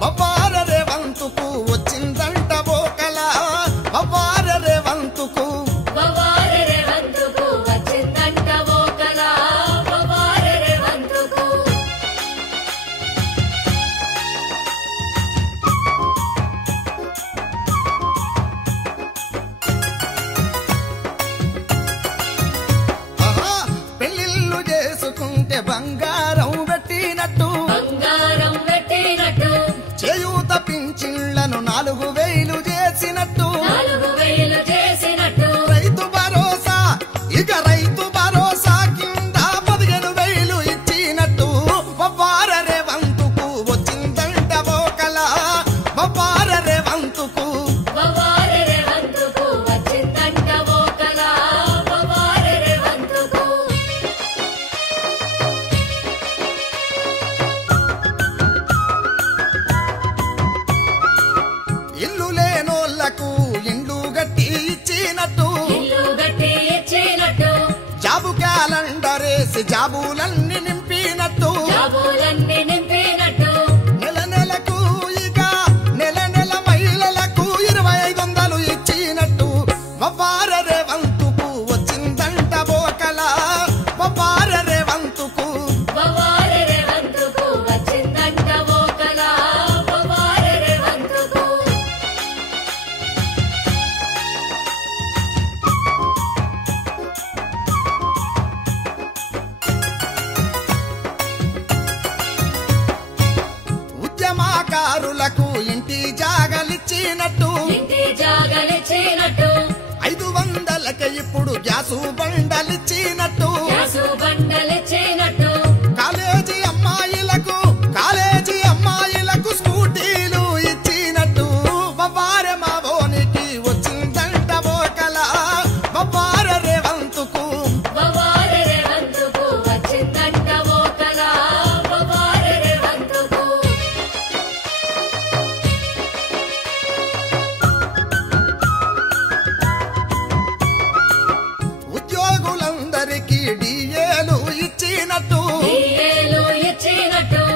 బవ్వార రేవంతుకు వచ్చిందంట ఓ కళ బవ్వార రేవంతుకు వచ్చిందంట ఓ కళ బవ్వార రేవంతుకు పెళ్ళిళ్ళు చేసుకుంటే బంగారం పెట్టినట్టు చేయూత పింఛన్లను 4000 చేసినట్టు రైతు భరోసా ఇక రైతు భరోసా కింద 15,000 ఇచ్చినట్టు బవ్వార రేవంతుకు వచ్చిందంట ఓ కళ బవ్వార రేవంతుకు వచ్చిందంట ఓ కళ బవ్వార రేవంతుకు ఇల్లు లేనోళ్లకు ఇండ్లు గట్టి ఇచ్చినట్టు జాబు క్యాలెండర్ వేసి జాబులన్నీ నింపినట్టు నెల నెలకు ఇక నెల మహిళలకు 2,500 ఇచ్చినట్టు బవ్వార రేవంతుకు వచ్చిందంట ఓ కళ బవ్వార రేవంతుకు వచ్చిందంట ఓ కళ బవ్వార రేవంతుకు ఉద్యమకారులకు ఇంటి జాగలిచ్చినట్టు 500కి ఇప్పుడు గ్యాసు బండలిచ్చినట్టు కాలేజీ అమ్మాయిలకు స్కూటీలు ఇచ్చినట్టు బవ్వార మావోనికి వచ్చిందంట ఓ కళ బవ్వార రేవంతుకు వచ్చిందంట ఓ కళ బవ్వార రేవంతుకు ఉద్యోగులందరికీ డిఏలు ఇచ్చినట్టు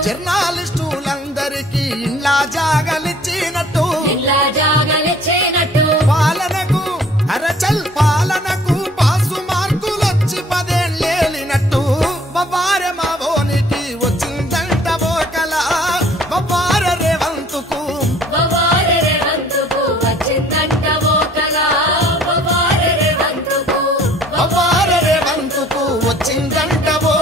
జర్నలిస్టులందరికీ ఇండ్ల జాగలిచ్చినట్టు పాలనకు పాలనకు పాసు మార్కులొచ్చి 10 ఏళ్ళేలినట్టు బవ్వార మావోనికి వచ్చిందంట ఓ కళ బవ్వార రేవంతుకు వచ్చిందంట ఓ కళ బవ్వార రేవంతుకు బవ్వార రేవంతుకు వచ్చిందంట ఓ